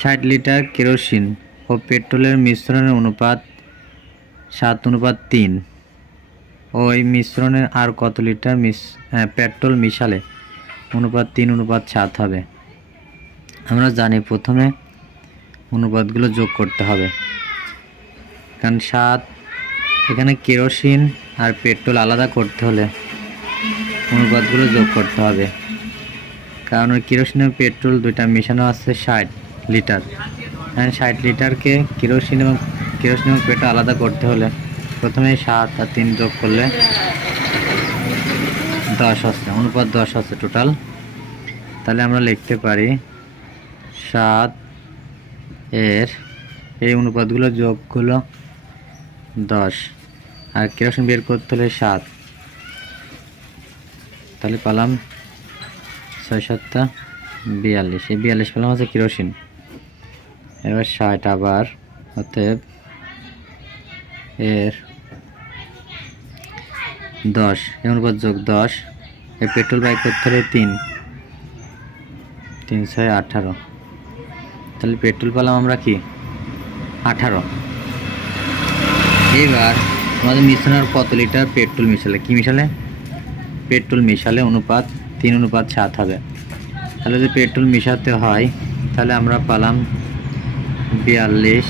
60 litre kerosene ও পেট্রোলের মিশ্রণের অনুপাত 7:3। ওই মিশ্রণে আর কত লিটার পেট্রোল মিশালে অনুপাত 3:7 হবে? আমরা জানি প্রথমে অনুপাতগুলো যোগ করতে হবে, কারণ 7 এখানে কেরোসিন আর পেট্রোল আলাদা করতে হলে অনুপাতগুলো যোগ করতে হবে, কারণ ওই কেরোসিন এবং পেট্রোল দুইটা মেশানো আছে 60 লিটার। 60 লিটারকে কেরোসিন এবং পেট্রোল আলাদা করতে হলে প্রথমে 7 আর 3 যোগ করলে 10 হচ্ছে, অনুপাত 10 হচ্ছে টোটাল। তাহলে আমরা লিখতে পারি 7 এর এই অনুপাতগুলো যোগগুলো 10 আর কেরোসিন বের করতে হলে 7, তাহলে পেলাম 6 × 7 = 42। এই 42 পেলাম হচ্ছে কেরোসিন। এবার 60 আবার, অতএব এর 10 এই অনুপাত যোগ 10, এই পেট্রোল বাইক করতে হলে 3 × 6 = 18। তাহলে পেট্রোল পেলাম আমরা কি 18। এবার আমাদের মিশ্রণের কত লিটার পেট্রোল মিশালে, কি মিশালে পেট্রোল মিশালে অনুপাত 3:7 হবে। তাহলে যদি পেট্রোল মিশাতে হয় তাহলে আমরা পেলাম 42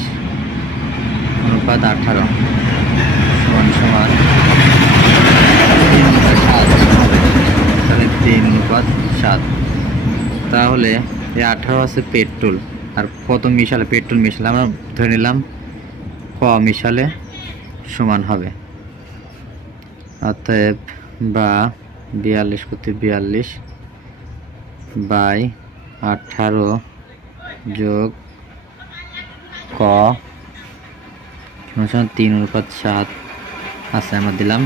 × 18 সমান 3:7 তাহলে 3:7। তাহলে এই 18 আছে পেট্রোল, আর কত মিশালে পেট্রোল মিশালে আমরা ধরে নিলাম ক মিশালে সমান হবে। অতএব বা 42 × 42 / 18 যোগ ক সমান 3:7 আছে, আমরা দিলাম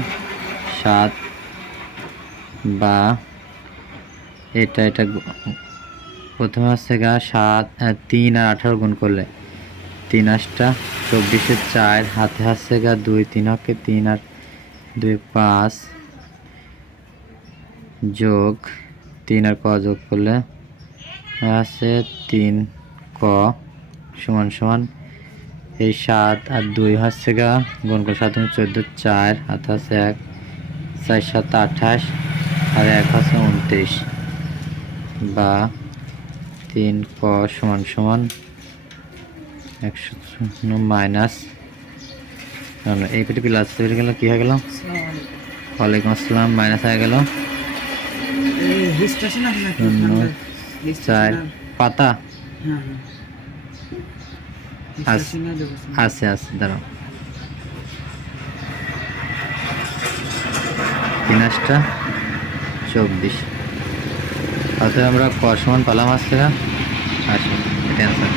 7 বা এটা প্রথমে হচ্ছে 7 3 আর 18 গুণ করলে 3 × 8 = 24, 4 হাতে হচ্ছে 2, 3 × 3 আর 2 5 যোগ 3 আর ক যোগ করলে আছে 3 ক সমান এই 7 আর 2 হচ্ছে গুণ করে 7 × 14, 4 হাতে আছে 1, 4 × 7 = 28 আর 1 হচ্ছে 29 বা 3 ক সমান 100 মাইনাস, এই পেটে প্লাস হয়ে গেল, কি হয়ে গেল? ওয়ালাইকুম আসসালাম, মাইনাস হয়ে গেল 4 পাতা আছে দাঁড়াও, 3 × 8 = 24। অতএব আমরা ক সমান পেলাম আসছে 80। এটা অ্যান্সার।